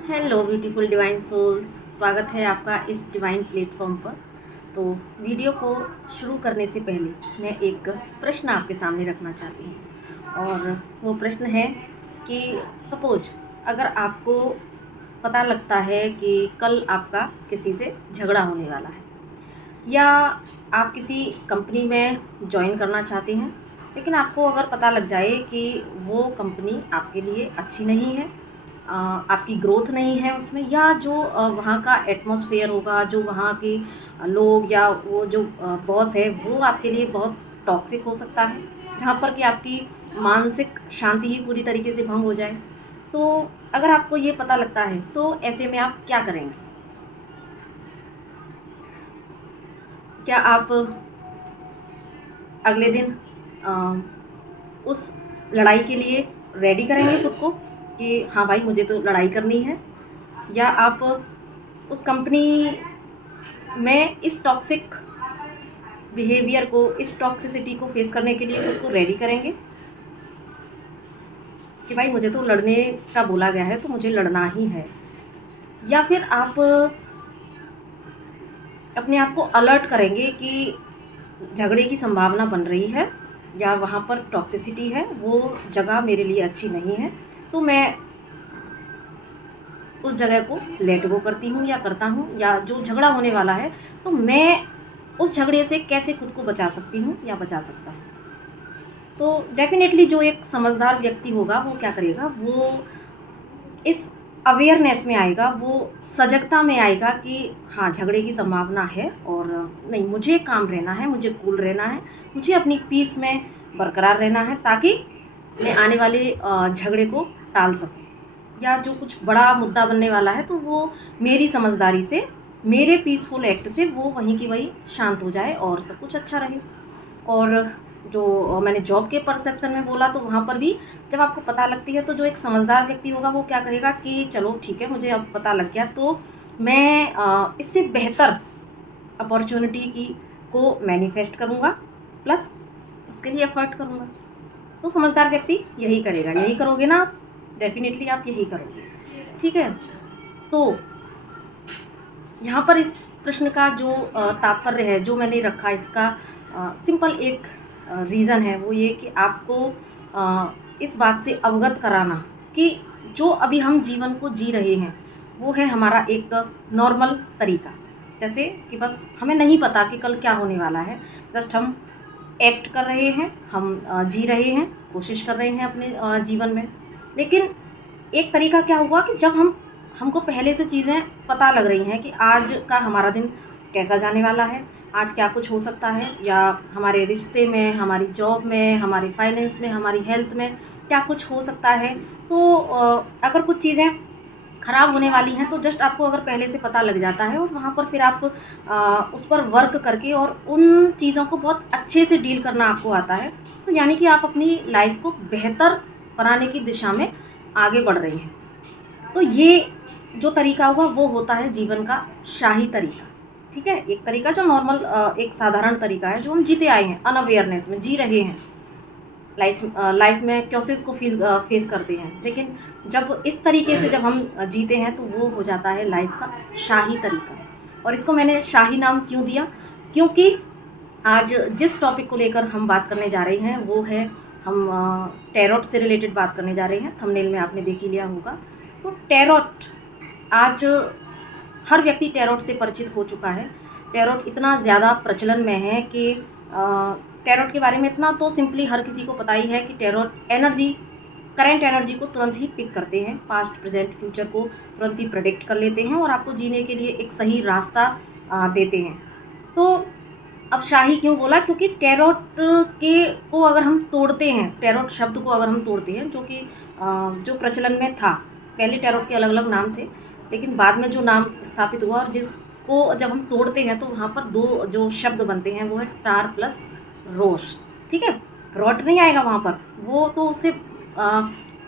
Hello beautiful divine souls, स्वागत है आपका इस डिवाइन प्लेटफॉर्म पर। तो वीडियो को शुरू करने से पहले मैं एक प्रश्न आपके सामने रखना चाहती हूँ, और वो प्रश्न है कि सपोज अगर आपको पता लगता है कि कल आपका किसी से झगड़ा होने वाला है, या आप किसी कंपनी में ज्वाइन करना चाहते हैं, लेकिन आपको अगर पता लग जाए कि वो कंपनी आपके लिए अच्छी नहीं है, आपकी ग्रोथ नहीं है उसमें, या जो वहाँ का एटमॉस्फेयर होगा, जो वहाँ के लोग या वो जो बॉस है वो आपके लिए बहुत टॉक्सिक हो सकता है, जहाँ पर कि आपकी मानसिक शांति ही पूरी तरीके से भंग हो जाए। तो अगर आपको ये पता लगता है तो ऐसे में आप क्या करेंगे? क्या आप अगले दिन उस लड़ाई के लिए रेडी करेंगे खुद को कि हाँ भाई मुझे तो लड़ाई करनी है, या आप उस कंपनी में इस टॉक्सिक बिहेवियर को, इस टॉक्सिसिटी को फेस करने के लिए खुद को रेडी करेंगे कि भाई मुझे तो लड़ने का बोला गया है तो मुझे लड़ना ही है? या फिर आप अपने आप को अलर्ट करेंगे कि झगड़े की संभावना बन रही है, या वहाँ पर टॉक्सिसिटी है, वो जगह मेरे लिए अच्छी नहीं है, तो मैं उस जगह को लेट गो करती हूँ या करता हूँ, या जो झगड़ा होने वाला है तो मैं उस झगड़े से कैसे खुद को बचा सकती हूँ या बचा सकता हूँ। तो डेफिनेटली जो एक समझदार व्यक्ति होगा वो क्या करेगा, वो इस अवेयरनेस में आएगा, वो सजगता में आएगा कि हाँ झगड़े की संभावना है, और नहीं, मुझे काम रहना है, मुझे कूल रहना है, मुझे अपनी पीस में बरकरार रहना है, ताकि मैं आने वाले झगड़े को टाल सकूँ, या जो कुछ बड़ा मुद्दा बनने वाला है तो वो मेरी समझदारी से, मेरे पीसफुल एक्ट से वो वहीं की वहीं शांत हो जाए और सब कुछ अच्छा रहे। और जो मैंने जॉब के परसेप्शन में बोला, तो वहाँ पर भी जब आपको पता लगती है तो जो एक समझदार व्यक्ति होगा वो क्या कहेगा कि चलो ठीक है, मुझे अब पता लग गया तो मैं इससे बेहतर अपॉर्चुनिटी की को मैनिफेस्ट करूँगा, प्लस उसके लिए एफर्ट करूँगा। तो समझदार व्यक्ति यही करेगा। यही करोगे ना आप? डेफिनेटली आप यही करोगे, ठीक है। तो यहाँ पर इस प्रश्न का जो तात्पर्य है, जो मैंने रखा, इसका सिंपल एक रीज़न है, वो ये कि आपको इस बात से अवगत कराना कि जो अभी हम जीवन को जी रहे हैं वो है हमारा एक नॉर्मल तरीका। जैसे कि बस हमें नहीं पता कि कल क्या होने वाला है, जस्ट हम एक्ट कर रहे हैं, हम जी रहे हैं, कोशिश कर रहे हैं अपने जीवन में। लेकिन एक तरीका क्या हुआ कि जब हमको पहले से चीज़ें पता लग रही हैं कि आज का हमारा दिन कैसा जाने वाला है, आज क्या कुछ हो सकता है, या हमारे रिश्ते में, हमारी जॉब में, हमारे फाइनेंस में, हमारी हेल्थ में क्या कुछ हो सकता है। तो अगर कुछ चीज़ें ख़राब होने वाली हैं तो जस्ट आपको अगर पहले से पता लग जाता है, और वहाँ पर फिर आप उस पर वर्क करके और उन चीज़ों को बहुत अच्छे से डील करना आपको आता है, तो यानी कि आप अपनी लाइफ को बेहतर बनाने की दिशा में आगे बढ़ रहे हैं। तो ये जो तरीका हुआ वो होता है जीवन का शाही तरीका, ठीक है। एक तरीका जो नॉर्मल, एक साधारण तरीका है जो हम जीते आए हैं, अनअवेयरनेस में जी रहे हैं, लाइफ में क्योसेस को फेस करते हैं। लेकिन जब इस तरीके से जब हम जीते हैं तो वो हो जाता है लाइफ का शाही तरीका। और इसको मैंने शाही नाम क्यों दिया? क्योंकि आज जिस टॉपिक को लेकर हम बात करने जा रहे हैं वो है, हम टैरोट से रिलेटेड बात करने जा रहे हैं। थंबनेल में आपने देख ही लिया होगा। तो टैरोट, आज हर व्यक्ति टैरोट से परिचित हो चुका है। टैरोट इतना ज़्यादा प्रचलन में है कि टैरोट के बारे में इतना तो सिंपली हर किसी को पता ही है कि टैरोट एनर्जी, करंट एनर्जी को तुरंत ही पिक करते हैं, पास्ट प्रेजेंट फ्यूचर को तुरंत ही प्रेडिक्ट कर लेते हैं, और आपको जीने के लिए एक सही रास्ता देते हैं। तो अब शाही क्यों बोला? क्योंकि टैरोट के को अगर हम तोड़ते हैं, टैरोट शब्द को अगर हम तोड़ते हैं, जो कि जो प्रचलन में था, पहले टैरोट के अलग अलग नाम थे, लेकिन बाद में जो नाम स्थापित हुआ और जिसको जब हम तोड़ते हैं तो वहाँ पर दो जो शब्द बनते हैं वो है टार प्लस रोश, ठीक है। रॉट नहीं आएगा वहाँ पर, वो तो उससे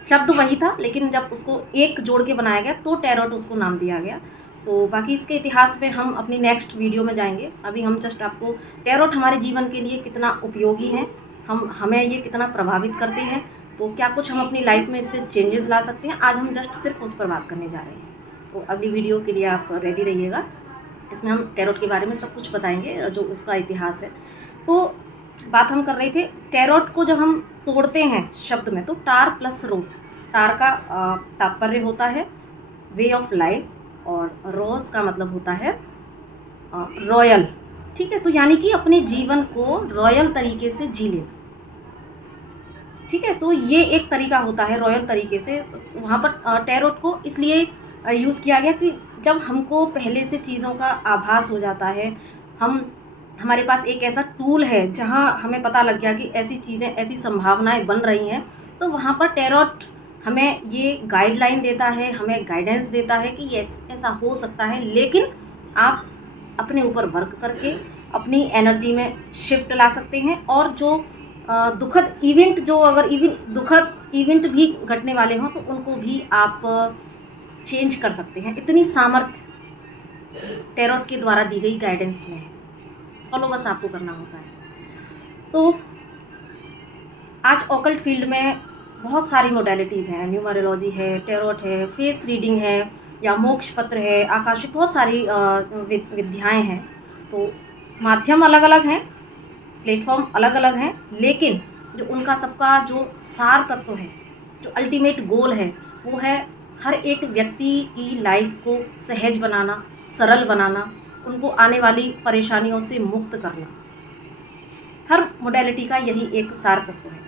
शब्द वही था, लेकिन जब उसको एक जोड़ के बनाया गया तो टैरोट उसको नाम दिया गया। तो बाकी इसके इतिहास पे हम अपनी नेक्स्ट वीडियो में जाएंगे। अभी हम जस्ट आपको टैरोट हमारे जीवन के लिए कितना उपयोगी है, हमें ये कितना प्रभावित करते हैं, तो क्या कुछ हम अपनी लाइफ में इससे चेंजेस ला सकते हैं, आज हम जस्ट सिर्फ उस पर बात करने जा रहे हैं। तो अगली वीडियो के लिए आप रेडी रहिएगा। इसमें हम टैरोट के बारे में सब कुछ बताएंगे, जो उसका इतिहास है। तो बात हम कर रहे थे टैरोट को जब हम तोड़ते हैं शब्द में, तो टार प्लस रोस, टार का तात्पर्य होता है वे ऑफ लाइफ, और रोस का मतलब होता है रॉयल। ठीक है, तो यानी कि अपने जीवन को रॉयल तरीके से जी लेना। ठीक है, तो ये एक तरीका होता है रॉयल तरीके से। वहाँ पर टैरोट को इसलिए यूज़ किया गया कि जब हमको पहले से चीज़ों का आभास हो जाता है, हमारे पास एक ऐसा टूल है जहाँ हमें पता लग गया कि ऐसी चीज़ें, ऐसी संभावनाएं बन रही हैं, तो वहाँ पर टैरोट हमें ये गाइडलाइन देता है, हमें गाइडेंस देता है कि यस ऐसा हो सकता है, लेकिन आप अपने ऊपर वर्क करके अपनी एनर्जी में शिफ्ट ला सकते हैं। और जो दुखद इवेंट, जो अगर दुखद इवेंट भी घटने वाले हों, तो उनको भी आप चेंज कर सकते हैं। इतनी सामर्थ्य टैरोट के द्वारा दी गई गाइडेंस में है, फॉलो बस आपको करना होता है। तो आज ऑकल्ट फील्ड में बहुत सारी मोडेलिटीज़ हैं, न्यूमरोलॉजी है, टैरोट है, फेस रीडिंग है, या मोक्ष पत्र है, आकाशिक, बहुत सारी विद्याएं हैं। तो माध्यम अलग अलग हैं, प्लेटफॉर्म अलग अलग हैं, लेकिन जो उनका सबका जो सार तत्व है, जो अल्टीमेट गोल है, वो है हर एक व्यक्ति की लाइफ को सहज बनाना, सरल बनाना, उनको आने वाली परेशानियों से मुक्त करना। हर मोडेलिटी का यही एक सार तत्व है,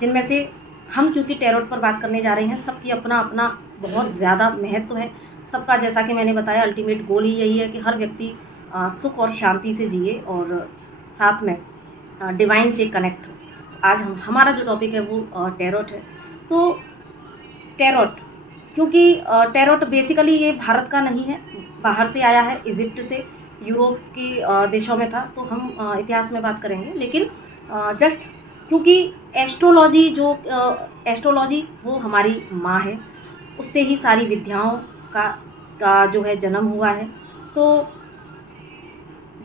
जिनमें से हम क्योंकि टैरोट पर बात करने जा रहे हैं, सबकी अपना अपना बहुत ज़्यादा महत्व है। सबका, जैसा कि मैंने बताया, अल्टीमेट गोल ही यही है कि हर व्यक्ति सुख और शांति से जिए और साथ में डिवाइन से कनेक्ट हो। तो आज हमारा जो टॉपिक है वो टैरोट है। तो टैरोट, क्योंकि टैरोट बेसिकली ये भारत का नहीं है, बाहर से आया है, इजिप्ट से, यूरोप के देशों में था। तो हम इतिहास में बात करेंगे, लेकिन जस्ट क्योंकि एस्ट्रोलॉजी वो हमारी माँ है, उससे ही सारी विद्याओं का जो है जन्म हुआ है। तो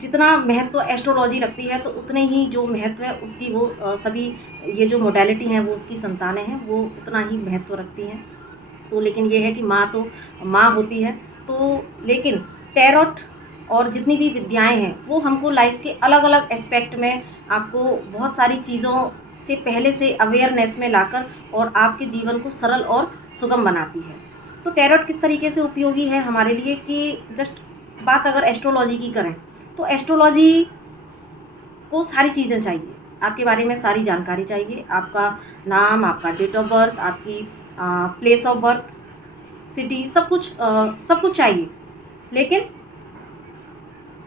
जितना महत्व एस्ट्रोलॉजी रखती है, तो उतने ही जो महत्व है उसकी वो सभी ये जो मोडेलिटी हैं वो उसकी संतानें हैं, वो उतना ही महत्व रखती हैं। तो लेकिन ये है कि माँ तो माँ होती है। तो लेकिन टैरोट और जितनी भी विद्याएं हैं वो हमको लाइफ के अलग अलग एस्पेक्ट में आपको बहुत सारी चीज़ों से पहले से अवेयरनेस में लाकर और आपके जीवन को सरल और सुगम बनाती है। तो टैरोट किस तरीके से उपयोगी है हमारे लिए, कि जस्ट बात अगर एस्ट्रोलॉजी की करें, तो एस्ट्रोलॉजी को सारी चीज़ें चाहिए, आपके बारे में सारी जानकारी चाहिए, आपका नाम, आपका डेट ऑफ बर्थ, आपकी प्लेस ऑफ बर्थ, सिटी, सब कुछ चाहिए। लेकिन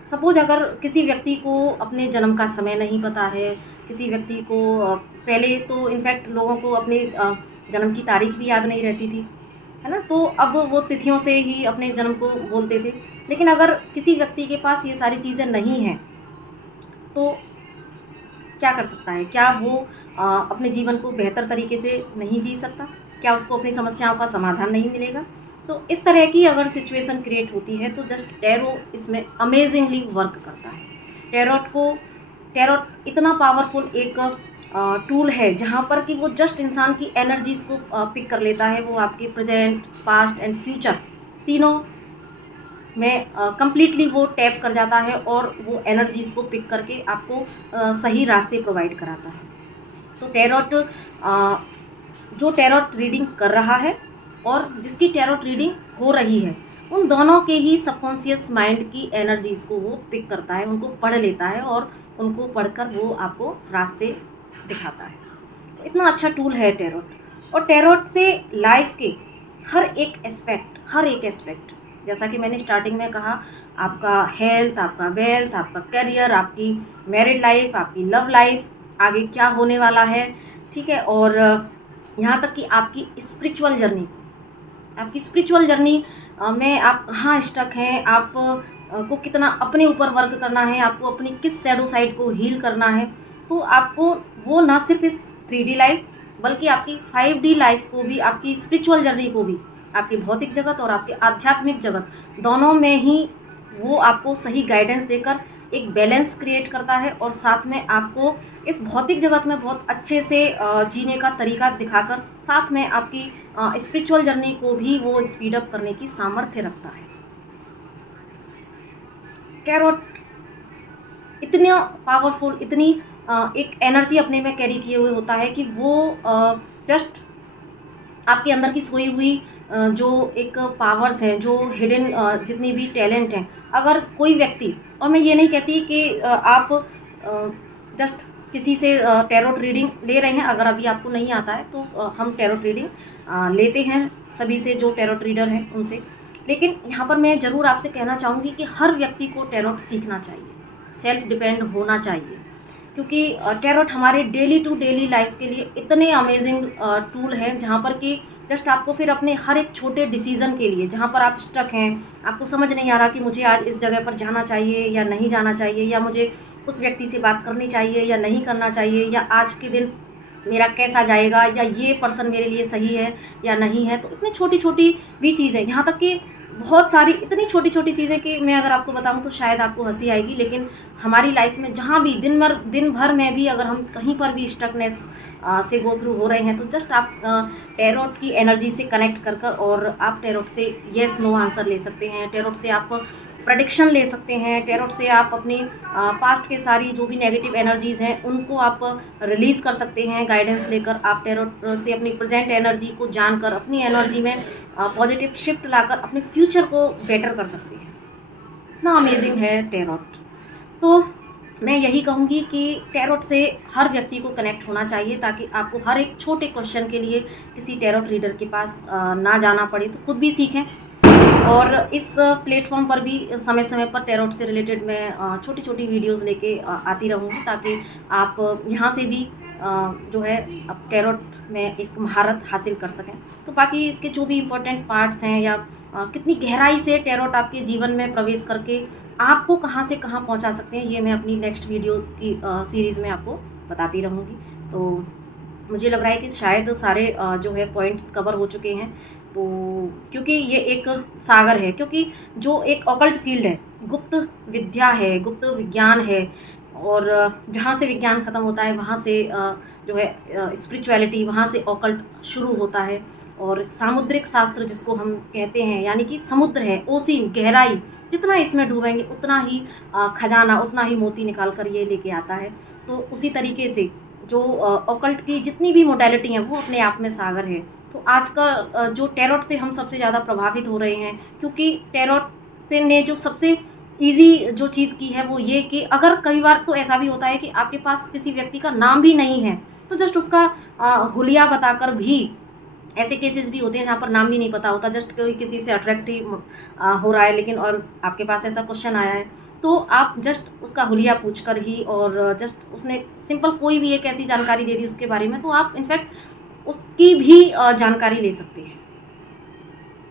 सपोज अगर किसी व्यक्ति को अपने जन्म का समय नहीं पता है, किसी व्यक्ति को पहले तो इनफैक्ट लोगों को अपने जन्म की तारीख भी याद नहीं रहती थी, है ना, तो अब वो तिथियों से ही अपने जन्म को बोलते थे। लेकिन अगर किसी व्यक्ति के पास ये सारी चीज़ें नहीं हैं, तो क्या कर सकता है? क्या वो अपने जीवन को बेहतर तरीके से नहीं जी सकता? क्या उसको अपनी समस्याओं का समाधान नहीं मिलेगा? तो इस तरह की अगर सिचुएशन क्रिएट होती है, तो जस्ट टैरोट इसमें अमेजिंगली वर्क करता है। टैरोट इतना पावरफुल एक टूल है, जहाँ पर कि वो जस्ट इंसान की एनर्जीज़ को पिक कर लेता है। वो आपके प्रेजेंट, पास्ट एंड फ्यूचर तीनों में कम्प्लीटली वो टैप कर जाता है, और वो एनर्जीज़ को पिक करके आपको सही रास्ते प्रोवाइड कराता है। तो जो टैरोट रीडिंग कर रहा है और जिसकी टैरोट रीडिंग हो रही है, उन दोनों के ही सबकॉन्शियस माइंड की एनर्जीज़ को वो पिक करता है, उनको पढ़ लेता है, और उनको पढ़कर वो आपको रास्ते दिखाता है। तो इतना अच्छा टूल है टैरोट। और टैरोट से लाइफ के हर एक एस्पेक्ट, जैसा कि मैंने स्टार्टिंग में कहा, आपका हेल्थ, आपका वेल्थ, आपका करियर, आपकी मैरिड लाइफ, आपकी लव लाइफ, आगे क्या होने वाला है, ठीक है, और यहाँ तक कि आपकी स्पिरिचुअल जर्नी में आप कहाँ स्टक हैं, आप को कितना अपने ऊपर वर्क करना है, आपको अपनी किस शैडो साइड को हील करना है। तो आपको वो ना सिर्फ इस 3D लाइफ, बल्कि आपकी 5D लाइफ को भी, आपकी स्पिरिचुअल जर्नी को भी, आपकी भौतिक जगत और आपके आध्यात्मिक जगत दोनों में ही वो आपको सही गाइडेंस देकर एक बैलेंस क्रिएट करता है और साथ में आपको इस भौतिक जगत में बहुत अच्छे से जीने का तरीका दिखाकर साथ में आपकी स्पिरिचुअल जर्नी को भी वो स्पीड अप करने की सामर्थ्य रखता है। टैरोट इतना पावरफुल, इतनी एक एनर्जी अपने में कैरी किए हुए होता है कि वो जस्ट आपके अंदर की सोई हुई जो एक पावर्स हैं, जो हिडन जितनी भी टैलेंट हैं, अगर कोई व्यक्ति, और मैं ये नहीं कहती कि आप जस्ट किसी से टैरोट रीडिंग ले रहे हैं, अगर अभी आपको नहीं आता है तो हम टैरोट रीडिंग लेते हैं सभी से जो टैरोट रीडर हैं उनसे। लेकिन यहाँ पर मैं ज़रूर आपसे कहना चाहूँगी कि हर व्यक्ति को टैरोट सीखना चाहिए, सेल्फ डिपेंड होना चाहिए, क्योंकि टैरोट हमारे डेली टू डेली लाइफ के लिए इतने अमेजिंग टूल हैं, जहाँ पर कि जस्ट आपको फिर अपने हर एक छोटे डिसीज़न के लिए, जहाँ पर आप स्टक हैं, आपको समझ नहीं आ रहा कि मुझे आज इस जगह पर जाना चाहिए या नहीं जाना चाहिए, या मुझे उस व्यक्ति से बात करनी चाहिए या नहीं करना चाहिए, या आज के दिन मेरा कैसा जाएगा, या ये पर्सन मेरे लिए सही है या नहीं है। तो इतनी छोटी छोटी भी चीज़ें, यहाँ तक कि बहुत सारी इतनी छोटी छोटी चीज़ें कि मैं अगर आपको बताऊं तो शायद आपको हंसी आएगी, लेकिन हमारी लाइफ में जहाँ भी दिन भर में भी अगर हम कहीं पर भी स्टकनेस से गो थ्रू हो रहे हैं, तो जस्ट आप टैरोट की एनर्जी से कनेक्ट कर कर और आप टैरोट से येस नो आंसर ले सकते हैं, टैरोट से आप प्रेडिक्शन ले सकते हैं, टैरोट से आप अपनी पास्ट के सारी जो भी नेगेटिव एनर्जीज़ हैं उनको आप रिलीज़ कर सकते हैं। गाइडेंस लेकर आप टैरोट से अपनी प्रेजेंट एनर्जी को जानकर अपनी एनर्जी में पॉजिटिव शिफ्ट लाकर अपने फ्यूचर को बेटर कर सकते हैं। इतना अमेजिंग है टैरोट। तो मैं यही कहूँगी कि टैरोट से हर व्यक्ति को कनेक्ट होना चाहिए, ताकि आपको हर एक छोटे क्वेश्चन के लिए किसी टैरोट रीडर के पास ना जाना पड़े, तो खुद भी सीखें। और इस प्लेटफॉर्म पर भी समय समय पर टैरोट से रिलेटेड मैं छोटी छोटी वीडियोस लेके आती रहूँगी, ताकि आप यहाँ से भी जो है आप टैरोट में एक महारत हासिल कर सकें। तो बाकी इसके जो भी इम्पोर्टेंट पार्ट्स हैं, या कितनी गहराई से टैरोट आपके जीवन में प्रवेश करके आपको कहाँ से कहाँ पहुँचा सकते हैं, ये मैं अपनी नेक्स्ट वीडियोज़ की सीरीज़ में आपको बताती रहूँगी। तो मुझे लग रहा है कि शायद सारे जो है पॉइंट्स कवर हो चुके हैं। तो क्योंकि ये एक सागर है, क्योंकि जो एक ऑकल्ट फील्ड है, गुप्त विद्या है, गुप्त विज्ञान है, और जहाँ से विज्ञान ख़त्म होता है वहाँ से जो है स्पिरिचुअलिटी, वहाँ से ऑकल्ट शुरू होता है। और सामुद्रिक शास्त्र जिसको हम कहते हैं, यानी कि समुद्र है, ओशिन, गहराई, जितना इसमें डूबेंगे उतना ही खजाना, उतना ही मोती निकाल कर ये लेके आता है। तो उसी तरीके से जो ऑकल्ट की जितनी भी मोडेलिटी हैं वो अपने आप में सागर है। तो आज का जो टैरोट से हम सबसे ज़्यादा प्रभावित हो रहे हैं, क्योंकि टैरोट से ने जो सबसे ईज़ी जो चीज़ की है वो ये कि अगर कई बार तो ऐसा भी होता है कि आपके पास किसी व्यक्ति का नाम भी नहीं है, तो जस्ट उसका हुलिया बताकर भी, ऐसे केसेस भी होते हैं जहाँ पर नाम भी नहीं पता होता, जस्ट कोई किसी से अट्रैक्टिव हो रहा है, लेकिन और आपके पास ऐसा क्वेश्चन आया है, तो आप जस्ट उसका हुलिया पूछ कर ही, और जस्ट उसने सिंपल कोई भी एक ऐसी जानकारी दे दी उसके बारे में, तो आप इनफैक्ट उसकी भी जानकारी ले सकते हैं।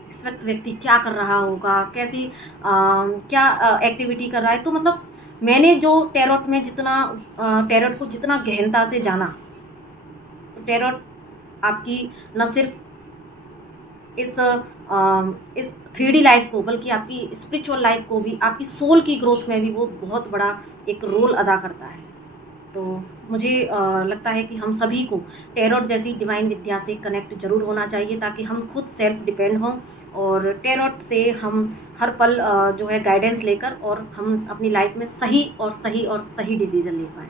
इस वक्त व्यक्ति क्या कर रहा होगा, कैसी क्या एक्टिविटी कर रहा है। तो मतलब मैंने जो टैरोट में जितना टैरोट को जितना गहनता से जाना, टैरोट आपकी न सिर्फ इस 3D लाइफ को, बल्कि आपकी स्पिरिचुअल लाइफ को भी, आपकी सोल की ग्रोथ में भी वो बहुत बड़ा एक रोल अदा करता है। तो मुझे लगता है कि हम सभी को टैरोट जैसी डिवाइन विद्या से कनेक्ट जरूर होना चाहिए, ताकि हम खुद सेल्फ डिपेंड हों, और टैरोट से हम हर पल जो है गाइडेंस लेकर और हम अपनी लाइफ में सही डिसीज़न ले पाएँ।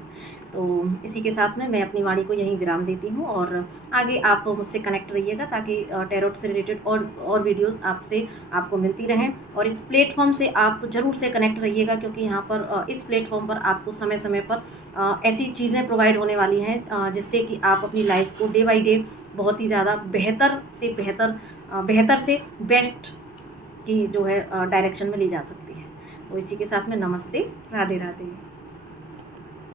तो इसी के साथ में मैं अपनी वाणी को यहीं विराम देती हूँ, और आगे आप मुझसे कनेक्ट रहिएगा, ताकि टैरोट से रिलेटेड और वीडियोज़ आपको मिलती रहें। और इस प्लेटफॉर्म से आप ज़रूर से कनेक्ट रहिएगा, क्योंकि यहाँ पर इस प्लेटफॉर्म पर आपको समय समय पर ऐसी चीज़ें प्रोवाइड होने वाली हैं जिससे कि आप अपनी लाइफ को डे बाई डे बहुत ही ज़्यादा बेहतर से बेस्ट की जो है डायरेक्शन में ले जा सकती हैं। तो इसी के साथ में नमस्ते, राधे राधे।